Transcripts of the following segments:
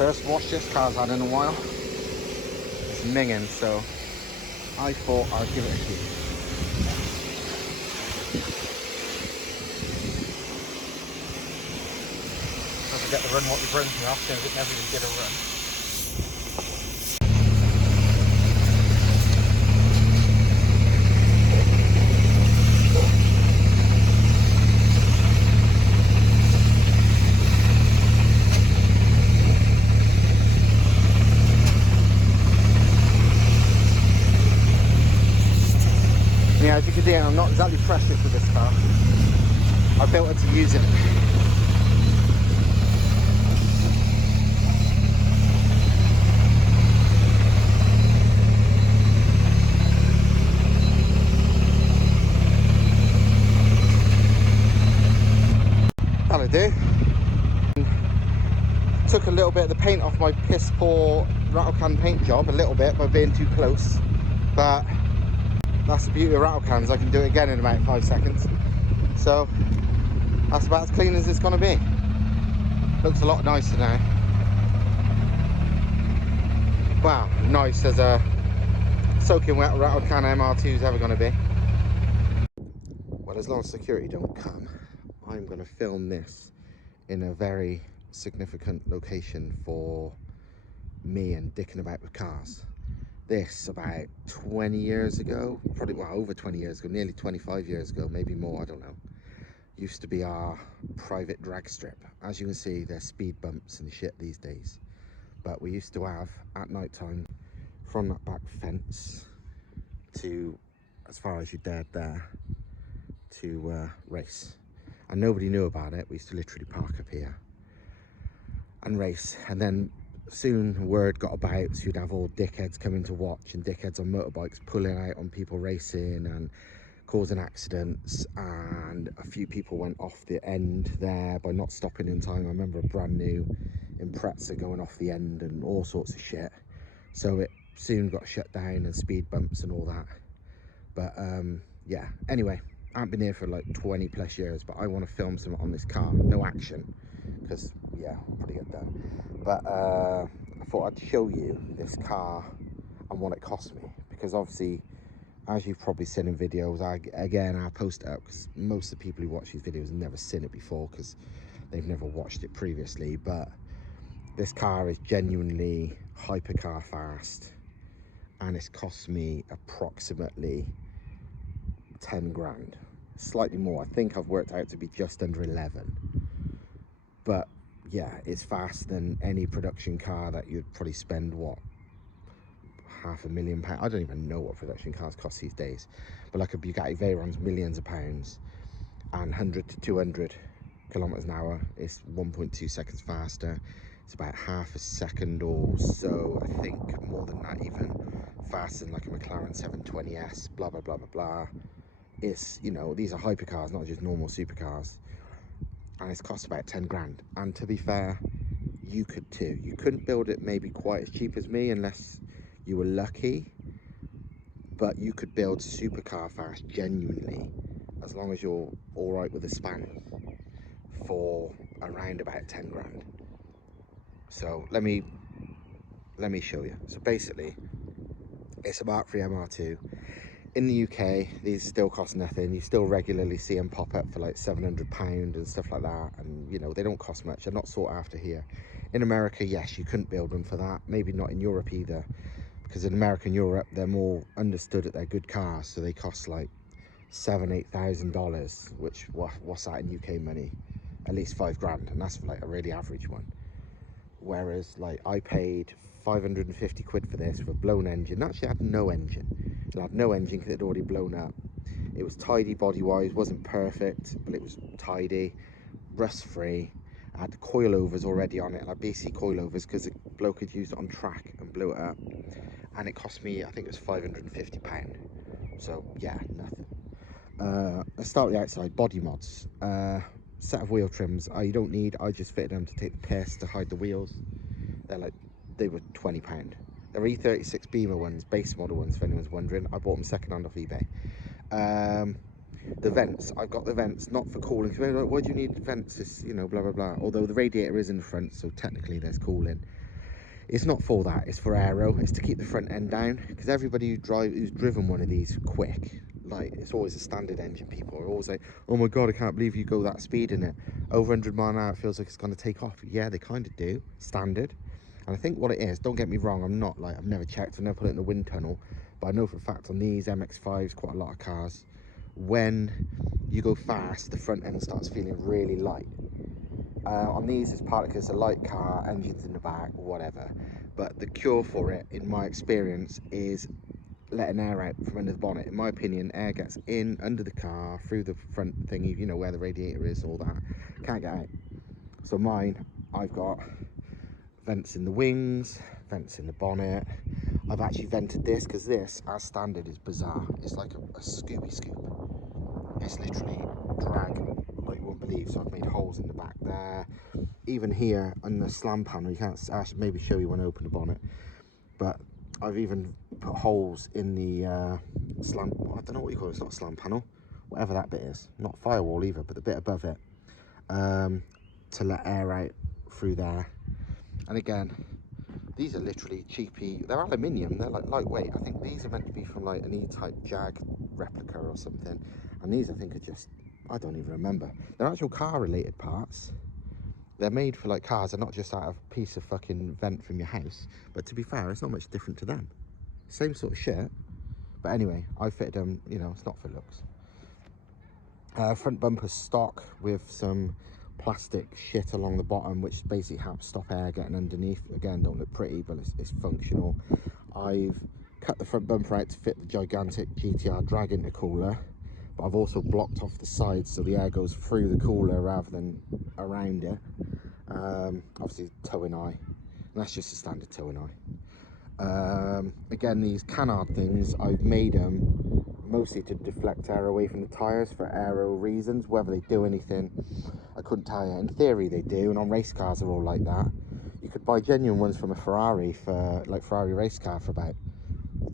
First wash this car's had in a while. It's minging, so I thought I'd give it a key. Don't forget to run what you bring me off, so it never even get a run. Yeah, as you can see, I'm not exactly precious with this car. I built it to use it. That'll do. Took a little bit of the paint off my piss poor rattle can paint job, a little bit by being too close, but that's the beauty of rattle cans. I can do it again in about 5 seconds. So that's about as clean as it's going to be. Looks a lot nicer now. Wow, nice as a soaking wet rattle can MR2 is ever going to be. Well, as long as security don't come, I'm going to film this in a very significant location for me and dicking about with cars. This about 20 years ago, probably, well, over 20 years ago, nearly 25 years ago, maybe more, I don't know, used to be our private drag strip. As you can see, there's speed bumps and shit these days, but we used to have at night time from that back fence to as far as you dared there to race, and nobody knew about it. We used to literally park up here and race, and then soon word got about, so you'd have all dickheads coming to watch, and dickheads on motorbikes pulling out on people racing and causing accidents, and a few people went off the end there by not stopping in time. I remember a brand new Impreza going off the end and all sorts of shit, so it soon got shut down, and speed bumps and all that. But yeah, anyway, I haven't been here for like 20 plus years, but I want to film some on this car. No action, because yeah, I'll probably get done. But I thought I'd show you this car and what it cost me, because obviously, as you've probably seen in videos, I'll post it up, because most of the people who watch these videos have never seen it before, because they've never watched it previously. But this car is genuinely hypercar fast, and it's cost me approximately 10 grand, slightly more. I think I've worked out to be just under 11, but yeah, it's faster than any production car that you'd probably spend, what, £500,000. I don't even know what production cars cost these days, but like a Bugatti Veyron's millions of pounds, and 100 to 200 kilometers an hour, it's 1.2 seconds faster. It's about half a second or so, I think, more than that even, faster than like a McLaren 720S, blah blah blah blah blah. It's, you know, these are hypercars, not just normal supercars, and it's cost about 10 grand. And to be fair, you could too. You couldn't build it maybe quite as cheap as me unless you were lucky, but you could build supercar fast genuinely, as long as you're all right with the span, for around about 10 grand. So let me show you. So basically, it's a Mark III MR2. In the UK, these still cost nothing. You still regularly see them pop up for like £700 and stuff like that, and you know, they don't cost much. They're not sought after here. In America, yes, you couldn't build them for that. Maybe not in Europe either, because in America and Europe, they're more understood that they're good cars, so they cost like $7,000-8,000, which, what's that in UK money? At least 5 grand, and that's for like a really average one. Whereas like I paid 550 quid for this with a blown engine. Actually, I had no engine. It had no engine because it had already blown up. It was tidy body wise, wasn't perfect, but it was tidy, rust free. I had the coilovers already on it, like BC coilovers, because the bloke had used it on track and blew it up. And it cost me, I think it was £550. So yeah, nothing. Let's start with the outside. Body mods. Set of wheel trims you don't need. I just fitted them to take the piss, to hide the wheels. They were £20. They're E36 Beamer ones, base model ones, if anyone's wondering. I bought them second hand off eBay. The vents, I've got the vents not for cooling. Like, why do you need vents? This, you know, blah blah blah. Although the radiator is in the front, so technically there's cooling. It's not for that, it's for aero. It's to keep the front end down, because everybody who's driven one of these quick, like, it's always a standard engine, people are always like, oh my god, I can't believe you go that speed in it, over 100 mile an hour, it feels like it's going to take off. Yeah, they kind of do, standard. And I think what it is, don't get me wrong, I've never checked, I've never put it in a wind tunnel, but I know for a fact on these MX-5s, quite a lot of cars, when you go fast, the front end starts feeling really light. On these, it's partly because it's a light car, engines in the back, or whatever. But the cure for it, in my experience, is letting air out from under the bonnet. In my opinion, air gets in under the car, through the front thingy, you know, where the radiator is, all that. Can't get out. So mine, I've got vents in the wings, vents in the bonnet. I've actually vented this, because this, as standard, is bizarre. It's like a Scooby scoop. It's literally drag like you won't believe. So I've made holes in the back there. Even here on the slam panel, you can't, I should maybe show you when I open the bonnet, but I've even put holes in the slam, I don't know what you call it, it's not a slam panel, whatever that bit is, not firewall either, but the bit above it, to let air out through there. And again, these are literally cheapy, they're aluminium, they're like lightweight. I think these are meant to be from like an E-type Jag replica or something, and these I think are just, I don't even remember, they're actual car related parts. They're made for like cars, they're not just out of a piece of fucking vent from your house. But to be fair, it's not much different to them. Same sort of shit. But anyway, I fitted them, you know, it's not for looks. Front bumper's stock with some plastic shit along the bottom, which basically helps stop air getting underneath. Again, don't look pretty, but it's functional. I've cut the front bumper out to fit the gigantic GTR drag intercooler. But I've also blocked off the sides so the air goes through the cooler rather than around it. Obviously towing eye, and that's just a standard towing eye. Again, these canard things, I've made them mostly to deflect air away from the tyres for aero reasons. Whether they do anything, I couldn't tell you. In theory they do, and on race cars they're all like that. You could buy genuine ones from a Ferrari, for like Ferrari race car, for about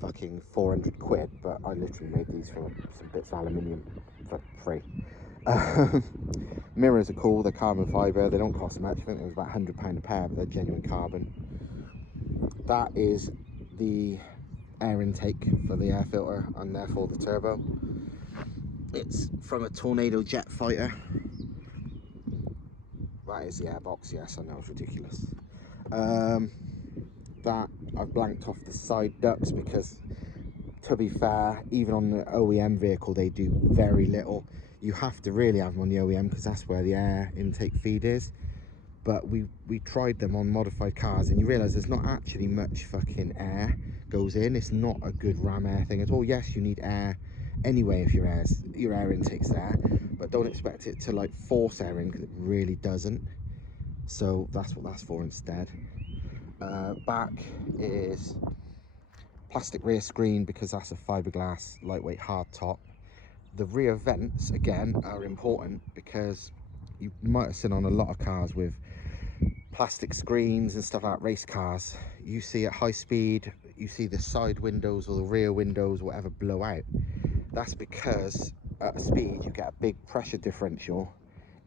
fucking 400 quid, but I literally made these from some bits of aluminium for free. Mirrors are cool, they're carbon fibre, they don't cost much. I think it was about £100 a pair, but they're genuine carbon. That is the air intake for the air filter, and therefore the turbo. It's from a Tornado jet fighter. That is the airbox, yes, I know it's ridiculous. That I've blanked off the side ducts because, to be fair, even on the OEM vehicle they do very little. You have to really have them on the OEM because that's where the air intake feed is. But we tried them on modified cars, and you realise there's not actually much fucking air goes in. It's not a good ram air thing at all. Yes, you need air anyway if your air intake's there, but don't expect it to like force air in, because it really doesn't. So that's what that's for instead. Back is plastic rear screen because that's a fiberglass lightweight hard top. The rear vents again are important because you might have seen on a lot of cars with plastic screens and stuff like race cars, you see at high speed, you see the side windows or the rear windows, whatever, blow out. That's because at speed you get a big pressure differential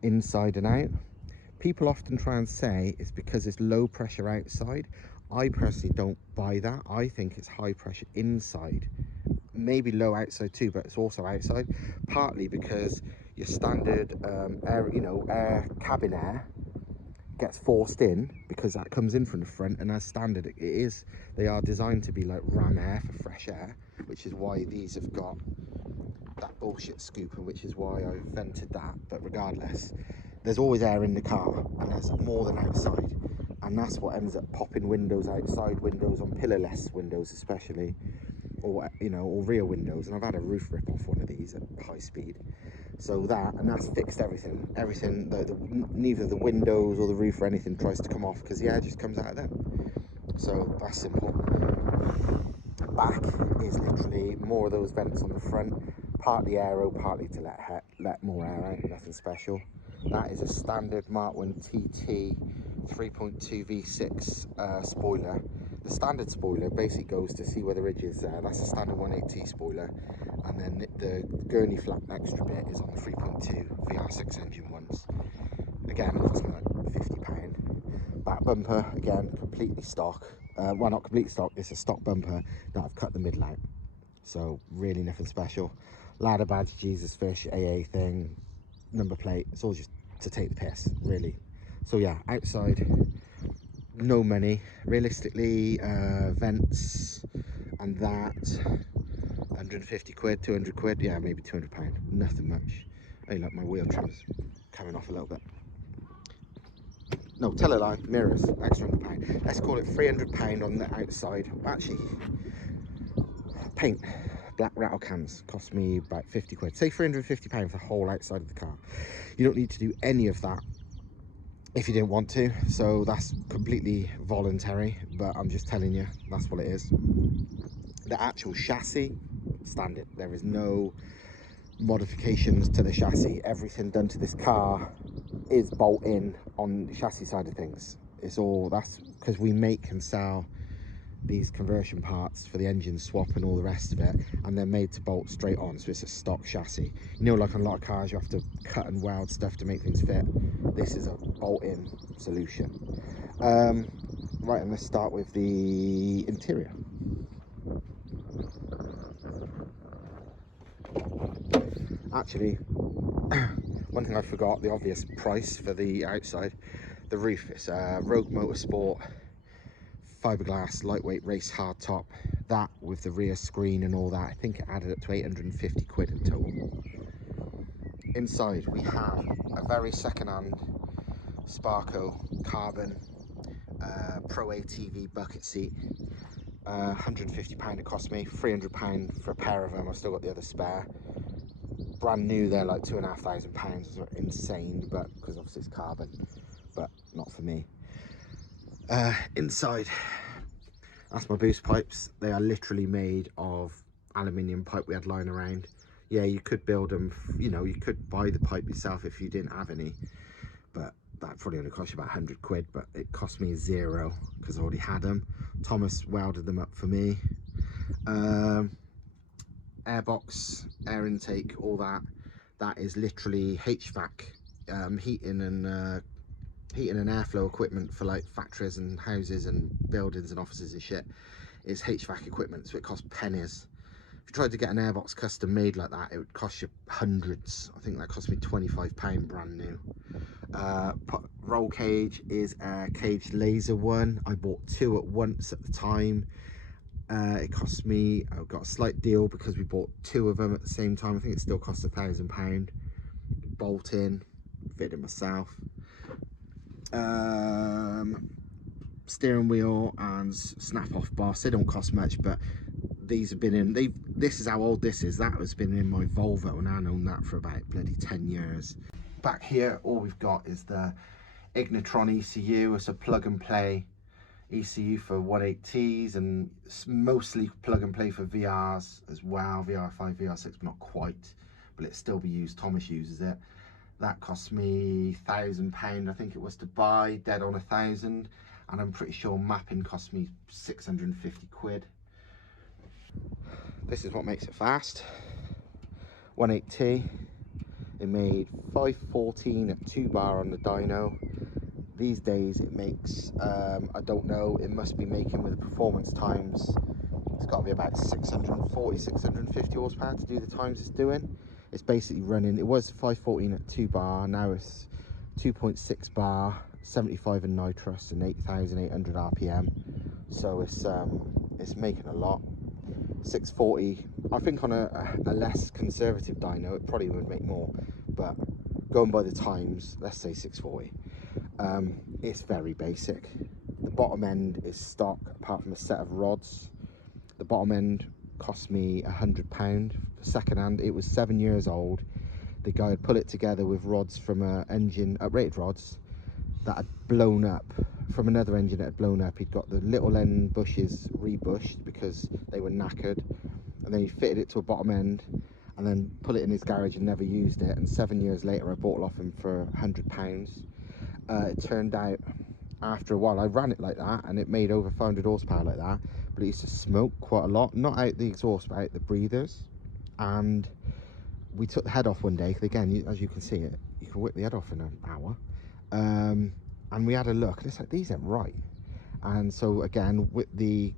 inside and out. People often try and say it's because it's low pressure outside. I personally don't buy that. I think it's high pressure inside, maybe low outside too, but it's also outside, partly because your standard air cabin air gets forced in because that comes in from the front, and as standard they are designed to be like ram air for fresh air, which is why these have got that bullshit scoop, and which is why I vented that. But regardless, there's always air in the car, and there's more than outside, and that's what ends up popping windows outside, windows on pillarless windows especially, or or rear windows. And I've had a roof rip off one of these at high speed. So that's fixed everything. Neither the windows or the roof or anything tries to come off, because the air just comes out of them. So that's simple. Back is literally more of those vents on the front, partly aero, partly to let more air out, nothing special. That is a standard Mark 1 TT 3.2 V6 spoiler. The standard spoiler basically goes to see where the ridge is there. That's a standard 180 spoiler, and then the gurney flap extra bit is on the 3.2 VR6 engine ones. Again, it cost me like £50. Back bumper, again, completely stock. well, not complete stock, it's a stock bumper that I've cut the middle out. So really nothing special. Ladder badge, Jesus Fish, AA thing, number plate, it's all just to take the piss, really. So yeah, outside, no money. Realistically, vents and that, 150 quid, 200 quid, yeah, maybe 200 pound, nothing much. Hey, look, my wheel trim's coming off a little bit. No, tell a lie, mirrors, extra £100. Let's call it £300 on the outside. Actually, paint, black rattle cans, cost me about 50 quid. Say £350 for the whole outside of the car. You don't need to do any of that if you didn't want to, so that's completely voluntary, but I'm just telling you, that's what it is. The actual chassis, standard. There is no modifications to the chassis. Everything done to this car is bolt in on the chassis side of things. It's all, that's because we make and sell these conversion parts for the engine swap and all the rest of it, and they're made to bolt straight on, so it's a stock chassis. You know, like on a lot of cars you have to cut and weld stuff to make things fit. This is a bolt-in solution. Right, and let's start with the interior. Actually, one thing I forgot, the obvious price for the outside, the roof. It's a Rogue Motorsport fiberglass lightweight race hardtop. That with the rear screen and all that, I think it added up to 850 quid in total. Inside we have a very second-hand Sparco carbon Pro ATV bucket seat. £150 it cost me, £300 for a pair of them. I've still got the other spare. Brand new, they're like £2,500. Insane, but because obviously it's carbon, but not for me. Inside, that's my boost pipes. They are literally made of aluminium pipe we had lying around. Yeah, you could build them, you know, you could buy the pipe yourself if you didn't have any, but that probably only cost you about 100 quid, but it cost me zero because I already had them. Thomas welded them up for me. Airbox, air intake, all that. That is literally HVAC, heating and airflow equipment for like factories and houses and buildings and offices and shit. It's HVAC equipment, so it costs pennies. If you tried to get an airbox custom made like that, it would cost you hundreds. I think that cost me £25 brand new. Roll cage is a caged laser one. I bought two at once at the time. It cost me, I got a slight deal because we bought two of them at the same time. I think it still cost £1,000. Bolt in, fit it myself. Steering wheel and snap off boss, they don't cost much, but these have been in, this is how old this is. That has been in my Volvo and I owned that for about bloody 10 years. Back here, all we've got is the Ignitron ECU. It's a plug and play ECU for 1.8Ts and mostly plug and play for VRs as well, VR5, VR6, but not quite, but it still be used. Thomas uses it. That cost me £1,000, I think it was, to buy, dead on 1,000, and I'm pretty sure mapping cost me 650 quid. This is what makes it fast. 1.8T. It made 514 at 2 bar on the dyno. These days it makes, I don't know, it must be making with the performance times, it's got to be about 640, 650 horsepower to do the times it's doing. It's basically running, it was 514 at 2 bar, now it's 2.6 bar, 75 in nitrous and 8,800 RPM. So it's making a lot. 640, I think on a less conservative dyno it probably would make more, but going by the times, let's say 640. It's very basic. The bottom end is stock apart from a set of rods. The bottom end cost me £100 second hand. It was 7 years old. The guy had put it together with rods from an engine, uprated rods that had blown up from another engine that had blown up. He'd got the little end bushes rebushed because they were knackered, and then he fitted it to a bottom end and then put it in his garage and never used it. And 7 years later I bought it off him for £100. It turned out after a while, I ran it like that and it made over 500 horsepower like that, but it used to smoke quite a lot, not out the exhaust but out the breathers. And we took the head off one day, again, as you can see it, you can whip the head off in an hour. And we had a look and it's like, these ain't right. And so again, with the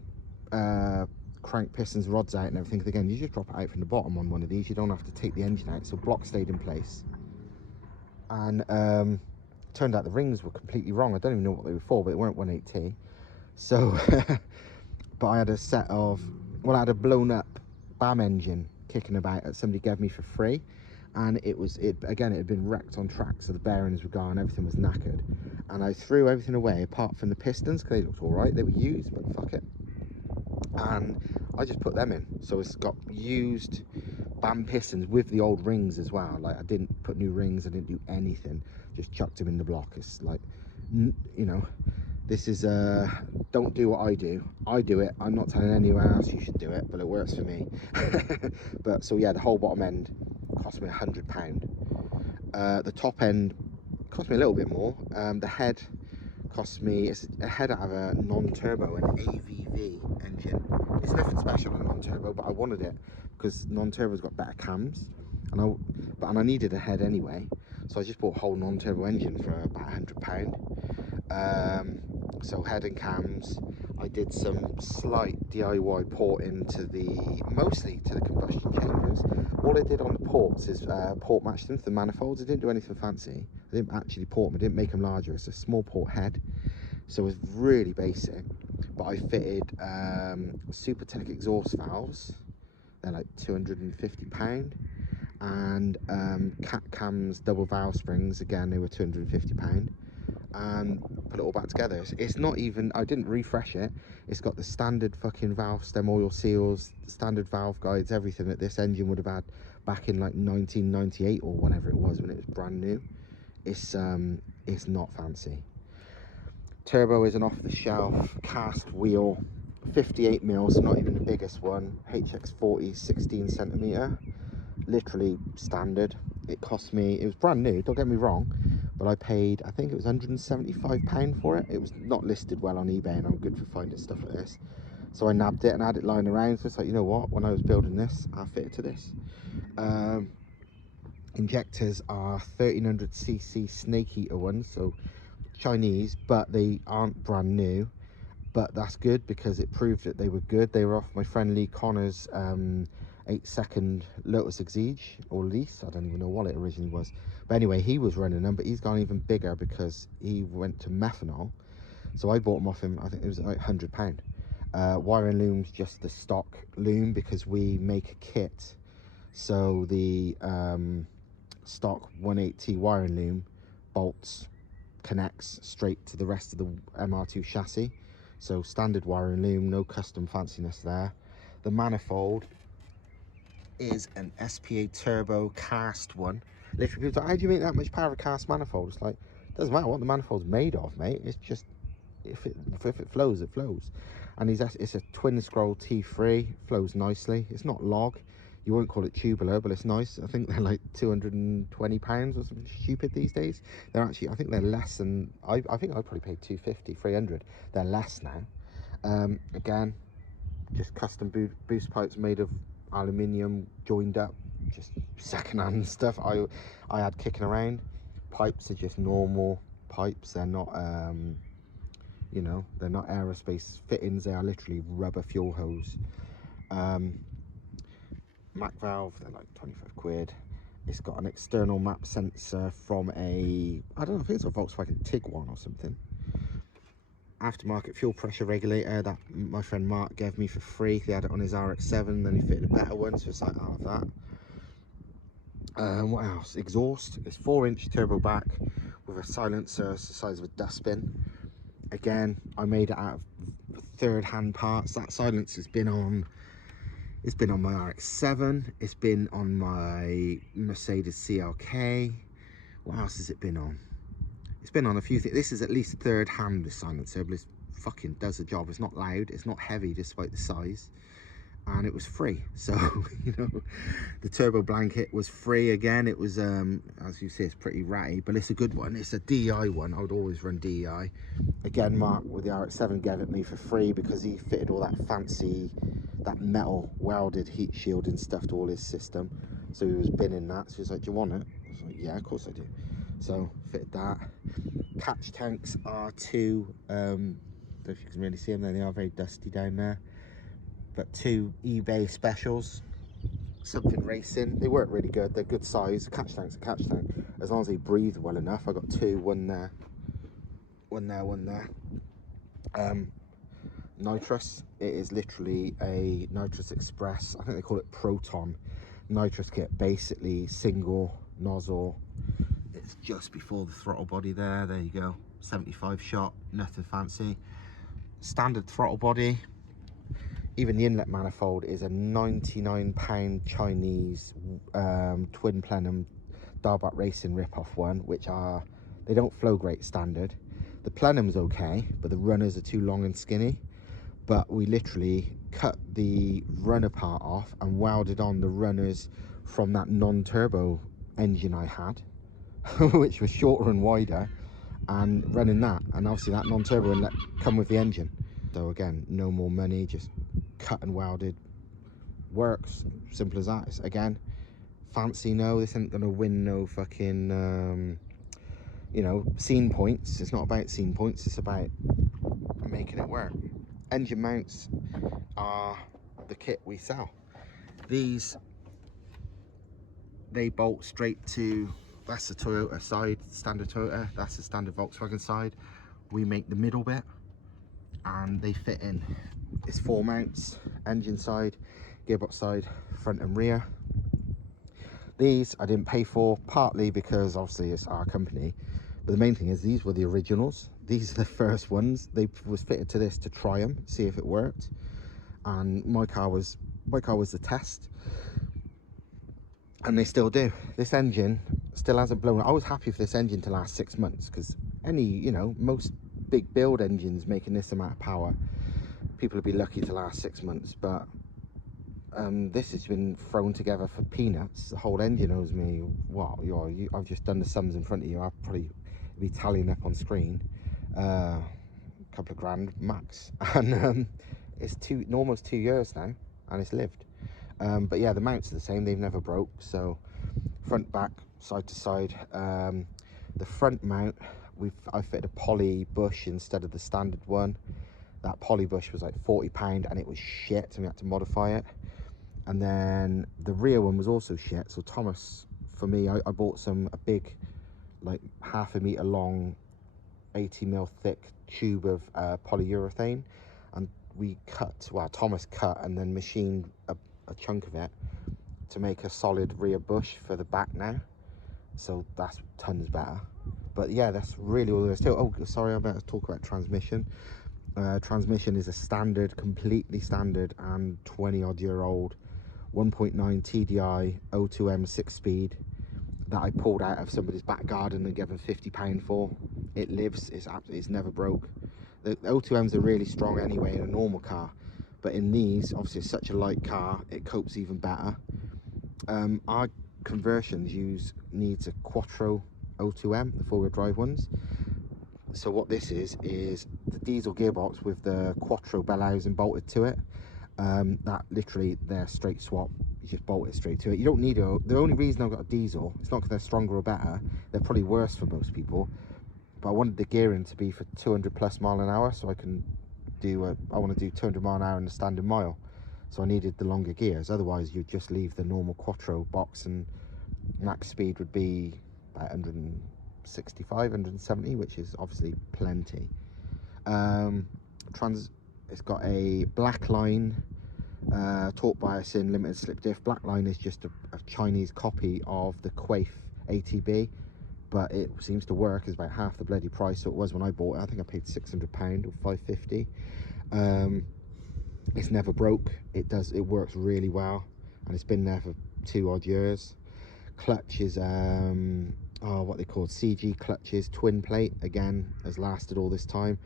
crank pistons, rods out and everything, again, you just drop it out from the bottom on one of these. You don't have to take the engine out, so block stayed in place. And turned out the rings were completely wrong. I don't even know what they were for, but they weren't 180. So but I had a set of, well, I had a blown up BAM engine kicking about that somebody gave me for free, and it had been wrecked on track, so the bearings were gone, everything was knackered, and I threw everything away apart from the pistons because they looked all right. They were used, but fuck it, and I just put them in. So it's got used BAM pistons with the old rings as well. Like, I didn't put new rings, I didn't do anything, just chucked them in the block. It's like, you know, this is don't do what I do it. I'm not telling anyone else you should do it, but it works for me. But so yeah, the whole bottom end cost me £100. The top end cost me a little bit more. The head cost me, it's a head out of a non-turbo, an AVV engine. It's nothing special on a non-turbo, but I wanted it because non-turbo's got better cams, and I needed a head anyway, so I just bought a whole non-turbo engine for about £100. So head and cams. I did some slight DIY porting mostly to the combustion chambers. All I did on the ports is port match them to the manifolds. I didn't do anything fancy. I didn't actually port them, I didn't make them larger. It's a small port head, so it was really basic. But I fitted SuperTech exhaust valves. They're like £250. And cat cams double valve springs, again they were £250. And put it all back together. It's not even, I didn't refresh it. It's got the standard fucking valve stem oil seals, standard valve guides, everything that this engine would have had back in like 1998 or whenever it was, when it was brand new. It's not fancy. Turbo is an off-the-shelf cast wheel, 58mm, so not even the biggest one, HX40 16cm, literally standard. It cost me, it was brand new, don't get me wrong, but I paid, I think it was £175 for it. It was not listed well on eBay, and I'm good for finding stuff like this. So I nabbed it and had it lying around, so it's like, you know what, when I was building this, I'll fit it to this. Injectors are 1300cc snake eater ones, so Chinese, but they aren't brand new. But that's good because it proved that they were good. They were off my friend Lee Connor's 8-second Lotus Exige or lease. I don't even know what it originally was, but anyway, he was running them, but he's gone even bigger because he went to methanol. So I bought them off him, I think it was like £100. Wiring loom's just the stock loom because we make a kit, so the stock 180 wiring loom bolts connects straight to the rest of the MR2 chassis. So standard wiring loom, no custom fanciness there. The manifold is an SPA turbo cast one. Literally, people say, how do you make that much power of cast manifold? It's like, it doesn't matter what the manifold's made of, mate. It's just, if it flows, it flows. And it's a twin scroll T3, flows nicely. It's not log. You won't call it tubular, but it's nice. I think they're like £220 or something stupid these days. They're actually, I think they're less than, I think I probably paid 250, 300. They're less now. Again, just custom boost pipes made of aluminium, joined up, just second-hand stuff I had kicking around. Pipes are just normal pipes. They're not, you know, they're not aerospace fittings. They are literally rubber fuel hose. Mac valve, they're like 25 quid. It's got an external map sensor from I don't know, I think it's a Volkswagen Tiguan or something. Aftermarket fuel pressure regulator that my friend Mark gave me for free. He had it on his RX-7, then he fitted a better one, so it's like, I'll have that. What else? Exhaust. It's 4-inch turbo back with a silencer the size of a dustbin. Again, I made it out of third-hand parts. That silencer's been on, it's been on my RX-7, it's been on my Mercedes CLK. What else has it been on? It's been on a few things. This is at least third-hand, this silencer, but it fucking does the job. It's not loud, it's not heavy despite the size, and it was free. So, you know, the turbo blanket was free again. It was, as you see, it's pretty ratty, but it's a good one. It's a DEI one. I would always run DEI. Again, Mark with the RX-7 gave it me for free because he fitted all that fancy, that metal welded heat shield and stuff to all his system. So he was binning that. So he's like, do you want it? I was like, yeah, of course I do. So fitted that. Catch tanks are they're know if you can really see them, they are very dusty down there. But 2 eBay specials, something racing. They work really good, they're good size. Catch tank's a catch tank, as long as they breathe well enough. I got 2, one there, one there, one there. Nitrous, it is literally a Nitrous Express, I think they call it Proton nitrous kit. Basically single nozzle, it's just before the throttle body there you go. 75 shot, nothing fancy, standard throttle body. Even the inlet manifold is a £99 Chinese twin plenum Darbat Racing rip-off one, which are, they don't flow great standard. The plenum's okay, but the runners are too long and skinny. But we literally cut the runner part off and welded on the runners from that non-turbo engine I had, which was shorter and wider, and running that, and obviously that non-turbo inlet come with the engine. So again, no more money, just cut and welded, works, simple as that. It's, again, fancy, no, this ain't gonna win no fucking you know, scene points. It's not about scene points, it's about making it work. Engine mounts are the kit we sell. These, they bolt straight to, that's the Toyota side, standard Toyota, that's the standard Volkswagen side. We make the middle bit and they fit in. It's 4 mounts, engine side, gearbox side, front and rear. These I didn't pay for, partly because obviously it's our company, but the main thing is these were the originals. These are the first ones. They was fitted to this to try them, see if it worked, and my car was the test, and they still do. This engine still hasn't blown. I was happy for this engine to last 6 months, because any, you know, most big build engines making this amount of power, people would be lucky to last 6 months, but this has been thrown together for peanuts. The whole engine owes me, what, I've just done the sums in front of you, I'll probably be tallying up on screen, a couple of grand max, and it's almost 2 years now, and it's lived. But yeah, the mounts are the same, they've never broke. So front, back, side to side. The front mount, I fitted a poly bush instead of the standard one. That poly bush was like £40 and it was shit, so we had to modify it. And then the rear one was also shit, so Thomas, for me, I bought a big, like ½ meter long, 80mm thick tube of polyurethane, and we cut, well, Thomas cut and then machined a chunk of it to make a solid rear bush for the back now, so that's tons better. But yeah, that's really all there is to it. Oh, sorry, I better talk about transmission. Transmission is a standard, completely standard, and 20-odd-year-old 1.9 TDI 02M 6-speed that I pulled out of somebody's back garden and gave them £50 for. It lives, it's never broke. The 02Ms are really strong anyway in a normal car, but in these, obviously it's such a light car, it copes even better. Our conversions needs a Quattro 02M, the 4-wheel drive ones. So what this is the diesel gearbox with the Quattro bell housing bolted to it. That literally, they're straight swap. You just bolt it straight to it. You don't need the only reason I've got a diesel, it's not because they're stronger or better, they're probably worse for most people, but I wanted the gearing to be for 200+ mile an hour, so I can do I want to do 200 mile an hour in a standard mile, so I needed the longer gears. Otherwise you'd just leave the normal Quattro box and max speed would be about 165, 170, which is obviously plenty. It's got a black line torque bias in limited slip diff. Black line is just a Chinese copy of the Quaif ATB, but it seems to work. It's about half the bloody price so it was when I bought it. I think I paid £600 or £550. It's never broke. It works really well, and it's been there for 2 odd years. Clutch is what they call CG clutches, twin plate, again, has lasted all this time.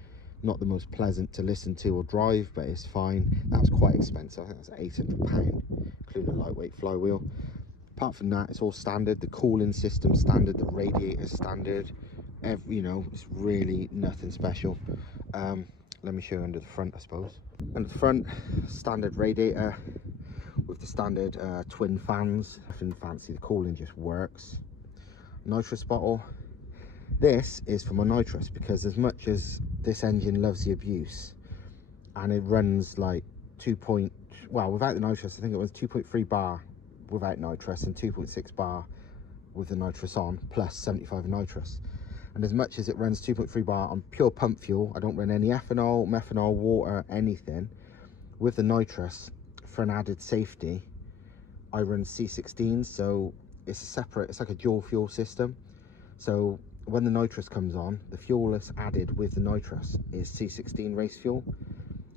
Not the most pleasant to listen to or drive, but it's fine. That was quite expensive, I think that's £800, including a lightweight flywheel. Apart from that, it's all standard. The cooling system standard, the radiator standard, you know, it's really nothing special. Let me show you under the front, I suppose. Under the front, standard radiator with the standard twin fans. Nothing fancy, the cooling just works. Nitrous bottle. This is for my nitrous, because as much as this engine loves the abuse, and it runs like well, without the nitrous I think it was 2.3 bar without nitrous and 2.6 bar with the nitrous on, plus 75 nitrous. And as much as it runs 2.3 bar on pure pump fuel, I don't run any ethanol, methanol, water, anything. With the nitrous, for an added safety, I run C16, so it's like a dual fuel system. So when the nitrous comes on, the fuel that's added with the nitrous is C16 race fuel.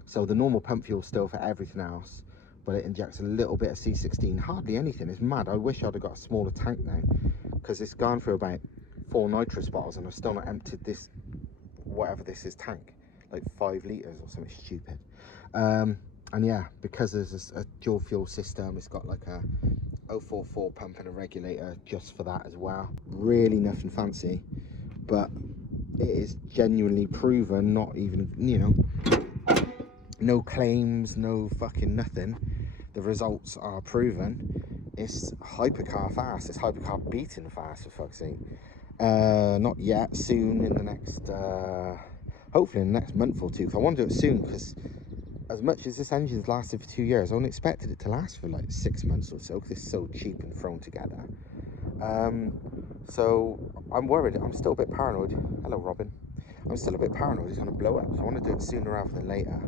So the normal pump fuel still for everything else, but it injects a little bit of C16, hardly anything. It's mad. I wish I'd have got a smaller tank now, because it's gone through about 4 nitrous bottles and I've still not emptied this, whatever this is, tank, like 5 litres or something stupid. And yeah, because there's a dual fuel system, it's got like a 044 pump and a regulator just for that as well. Really nothing fancy, but it is genuinely proven, not even, you know, no claims, no fucking nothing. The results are proven. It's hypercar fast. It's hypercar beating fast, for fuck's sake. Not yet. Soon, in the next, hopefully in the next month or two. Because I want to do it soon. Because as much as this engine's lasted for 2 years, I only expected it to last for like 6 months or so. Because it's so cheap and thrown together. So I'm worried. I'm still a bit paranoid. Hello, Robin. I'm still a bit paranoid it's going to blow up. So I want to do it sooner rather than later.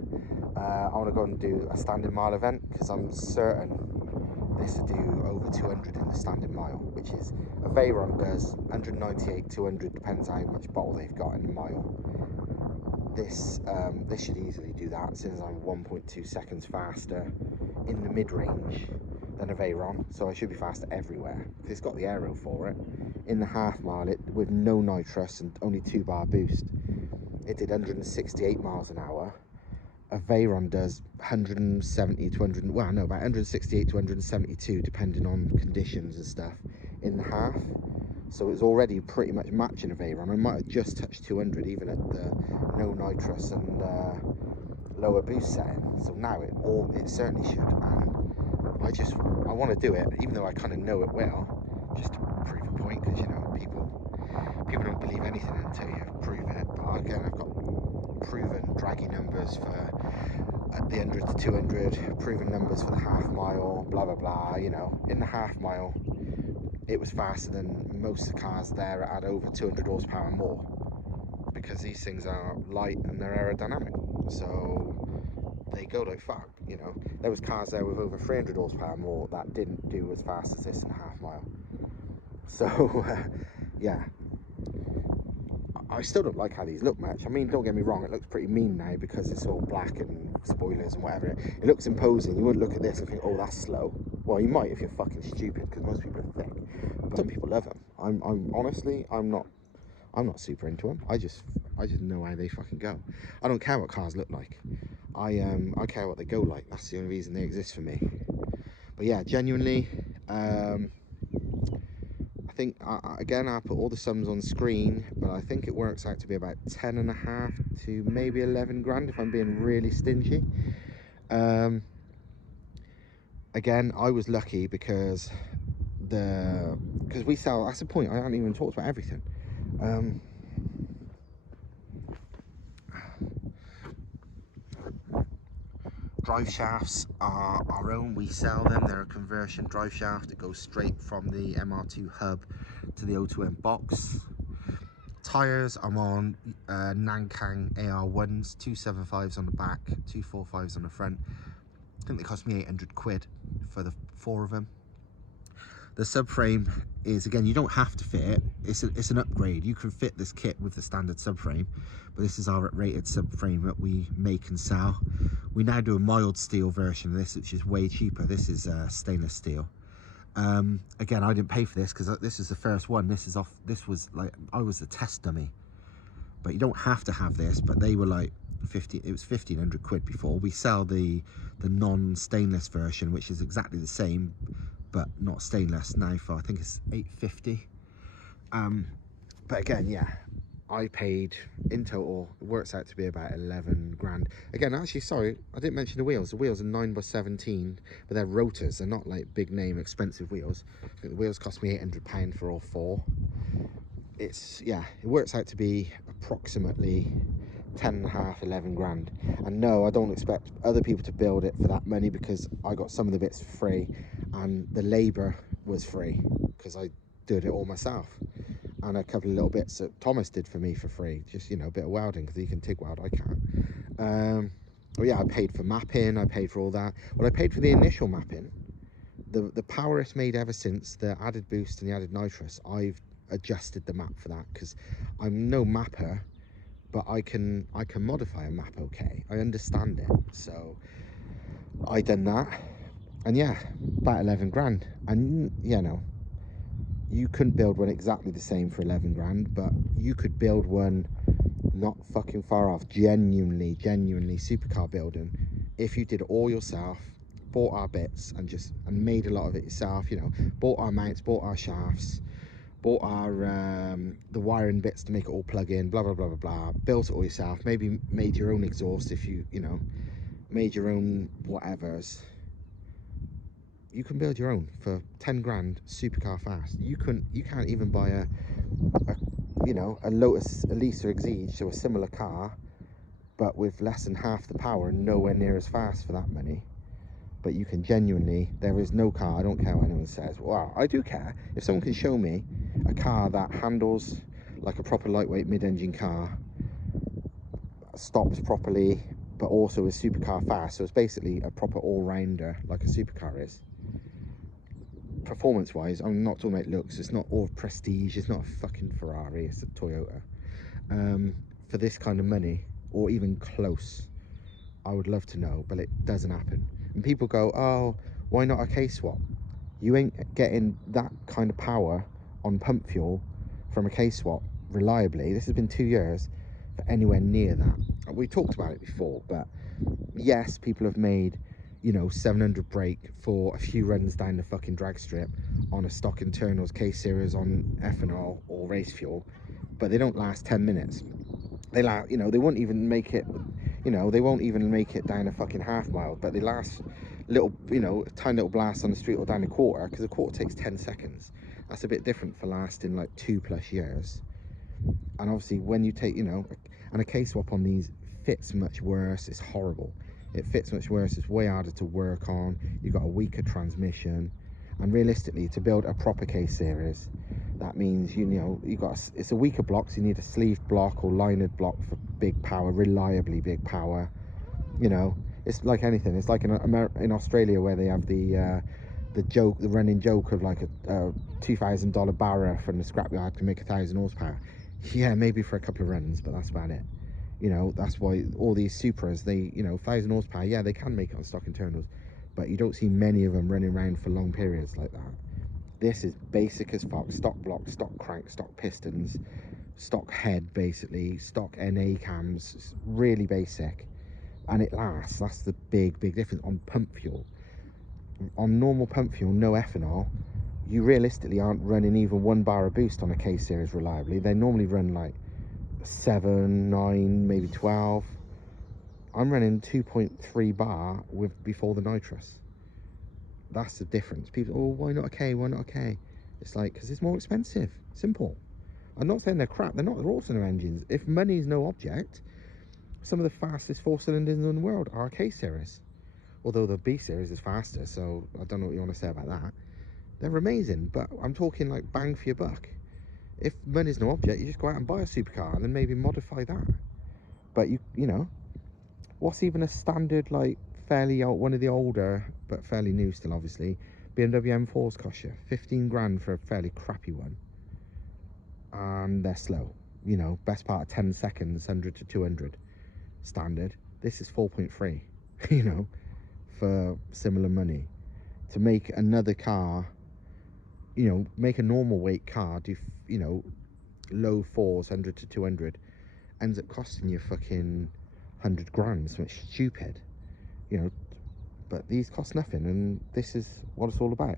I want to go and do a standing mile event, because I'm certain this will do over 200 in the standing mile, which is a Veyron does 198, 200, depends how much bottle they've got in the mile. This should easily do that, since I'm 1.2 seconds faster in the mid-range than a Veyron, so I should be faster everywhere. It's got the aero for it. In the half mile, with no nitrous and only 2 bar boost, it did 168 miles an hour. A Veyron does 170 to 100, well no, about 168 to 172 depending on conditions and stuff in the half. So it's already pretty much matching a Veyron. I might have just touched 200 even at the no nitrous and lower boost setting. So now it certainly should, and I want to do it, even though I kind of know it will, just to prove a point, because you know people don't believe anything until you prove it. But again, I've got proven draggy numbers for the 100 to 200, proven numbers for the half mile, blah blah blah. You know, in the half mile it was faster than most of the cars there at over 200 horsepower and more, because these things are light and they're aerodynamic, so they go like fuck. You know, there was cars there with over 300 horsepower and more that didn't do as fast as this in a half mile. So yeah, I still don't like how these look much. I mean, don't get me wrong, it looks pretty mean now because it's all black and spoilers and whatever. It looks imposing. You wouldn't look at this and think, oh, that's slow. Well, you might if you're fucking stupid, because most people are thick. But some people love them. I'm honestly, I'm not super into them. I just know how they fucking go. I don't care what cars look like. I care what they go like. That's the only reason they exist for me. But yeah, genuinely, I think, again, I put all the sums on screen, but I think it works out to be about 10.5 to maybe 11 grand if I'm being really stingy. Again, I was lucky because we sell, that's the point, I haven't even talked about everything. Drive shafts are our own, we sell them. They're a conversion drive shaft that goes straight from the MR2 hub to the O2M box. Tyres, I'm on Nankang AR1s, 275s on the back, 245s on the front. I think they cost me 800 quid for the 4 of them. The subframe is, again, you don't have to fit it. It's an upgrade. You can fit this kit with the standard subframe, but this is our rated subframe that we make and sell. We now do a mild steel version of this, which is way cheaper. This is stainless steel. Again, I didn't pay for this because this is the first one. This was like, I was the test dummy. But you don't have to have this, but they were like it was 1,500 quid before. We sell the non-stainless version, which is exactly the same but not stainless, now for I think it's 850. But again, yeah, I paid in total, it works out to be about 11 grand. Again, actually, sorry, I didn't mention the wheels. The wheels are 9x17, but they're rotors. They're not like big name expensive wheels. I think the wheels cost me £800 for all 4. It's, yeah, it works out to be approximately 10.5, 11 grand. And no, I don't expect other people to build it for that money, because I got some of the bits for free, and the labour was free because I did it all myself, and a couple of little bits that Thomas did for me for free, just, you know, a bit of welding, because he can TIG weld, I can't. Well, yeah, I paid for mapping, I paid for all that. Well, I paid for the initial mapping. The power it's made ever since, the added boost and the added nitrous, I've adjusted the map for that, because I'm no mapper, but I can modify a map okay. I understand it, so I done that, and yeah, about 11 grand. And you know, you couldn't build one exactly the same for 11 grand, but you could build one not fucking far off, genuinely supercar building, if you did it all yourself, bought our bits and made a lot of it yourself, you know, bought our mounts, bought our shafts, bought our the wiring bits to make it all plug in, blah blah blah blah blah, built it all yourself, maybe made your own exhaust, if you know, made your own whatevers. You can build your own for 10 grand supercar fast. You can't even buy a you know, a Lotus Elisa Exige, so a similar car, but with less than half the power and nowhere near as fast for that money. But you can genuinely, there is no car, I don't care what anyone says, well, I do care, if someone can show me a car that handles like a proper lightweight mid-engine car, stops properly, but also is supercar fast, so it's basically a proper all-rounder like a supercar is. Performance wise, I'm not talking about looks, it's not all prestige, it's not a fucking Ferrari, it's a Toyota. For this kind of money, or even close, I would love to know, but it doesn't happen. And people go, oh, why not a K-swap? You ain't getting that kind of power on pump fuel from a K-swap reliably. This has been 2 years for anywhere near that. We talked about it before, but yes, people have made, you know, 700 brake for a few runs down the fucking drag strip on a stock internals K-series on ethanol or race fuel, but they don't last 10 minutes. They last, you know, they won't even make it, you know, they won't even make it down a fucking half mile, but they last little, you know, tiny little blast on the street or down a quarter, because a quarter takes 10 seconds. That's a bit different for lasting like 2+ years. And obviously when you take, you know, and a K-swap on these fits much worse, it's horrible. It fits much worse, it's way harder to work on, you've got a weaker transmission, and realistically, to build a proper K-series, that means, you know, it's a weaker block, so you need a sleeved block or linered block for big power, reliably big power. You know, it's like anything. It's like in Australia, where they have the running joke of like a $2,000 barra from the scrapyard can make 1,000 horsepower. Yeah, maybe for a couple of runs, but that's about it. You know, that's why all these Supras, they, you know, 1,000 horsepower, yeah, they can make it on stock internals, but you don't see many of them running around for long periods like that. This is basic as fuck. Stock block, stock crank, stock pistons, stock head, basically, stock NA cams. It's really basic, and it lasts. That's the big difference on pump fuel. On normal pump fuel, no ethanol, you realistically aren't running even 1 bar of boost on a K-series reliably. They normally run like 7, 9, maybe 12. I'm running 2.3 bar before the nitrous. That's the difference. People, oh, why not a K? Why not a K? It's like, because it's more expensive. Simple. I'm not saying they're crap. They're not. They're also no engines. If money is no object, some of the fastest 4-cylinders in the world are K-series. Although the B-series is faster, so I don't know what you want to say about that. They're amazing, but I'm talking like bang for your buck. If money's no object, you just go out and buy a supercar and then maybe modify that. But you know, what's even a standard, like, fairly old, one of the older but fairly new still, obviously, BMW M4s cost you 15 grand for a fairly crappy one, and they're slow, you know, best part of 10 seconds, 100 to 200 standard. This is 4.3 you know, for similar money. To make another car, you know, make a normal weight car do, you know, low 4s, 100 to 200, ends up costing you fucking 100 grand, so it's stupid, you know. But these cost nothing, and this is what it's all about.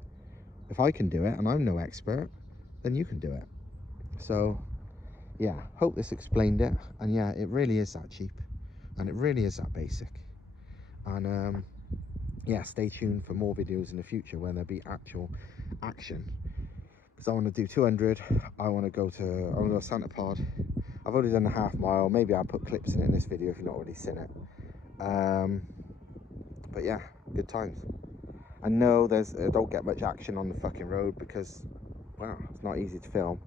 If I can do it, and I'm no expert, then you can do it. So yeah, hope this explained it. And yeah, it really is that cheap, and it really is that basic. And yeah, stay tuned for more videos in the future when there'll be actual action, because I want to do 200. I want to go Santa Pod. I've only done a half mile. Maybe I'll put clips in it in this video if you've not already seen it. But yeah, good times. And no, don't get much action on the fucking road because, well, it's not easy to film,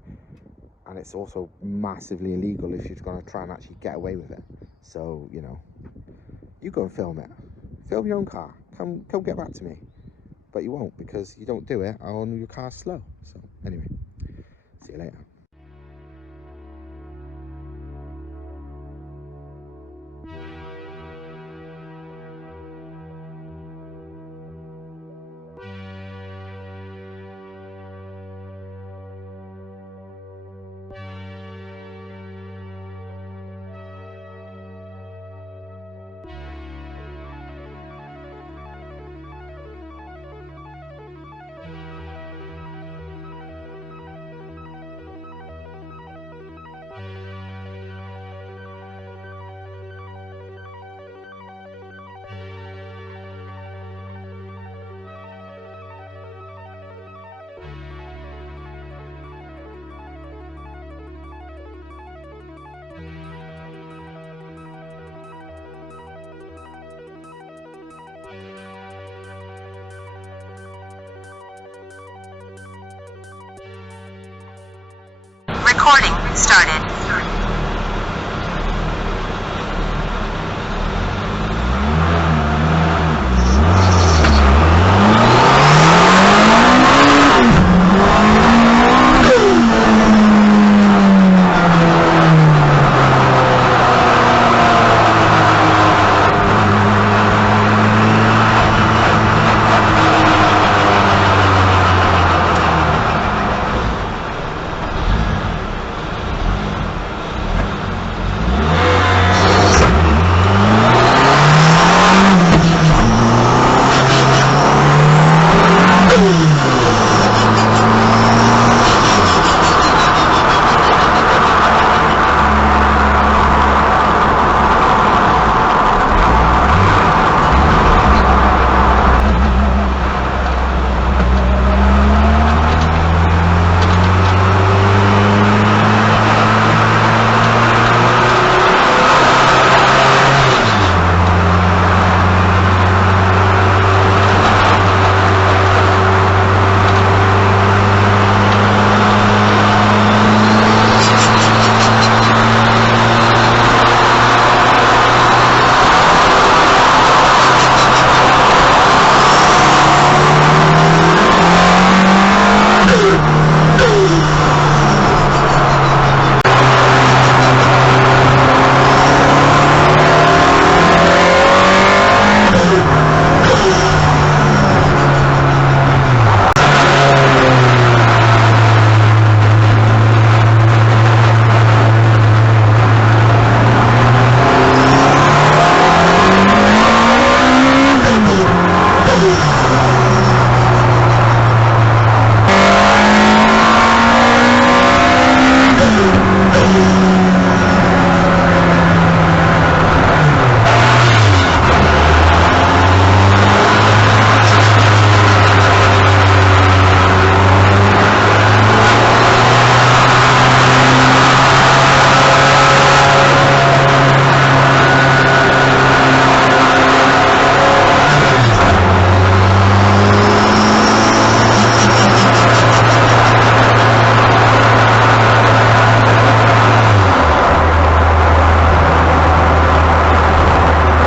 and it's also massively illegal if you're going to try and actually get away with it. So, you know, you go and film it. Film your own car. Come get back to me. But you won't, because you don't do it, or your car's slow. So anyway, see you later. Recording started.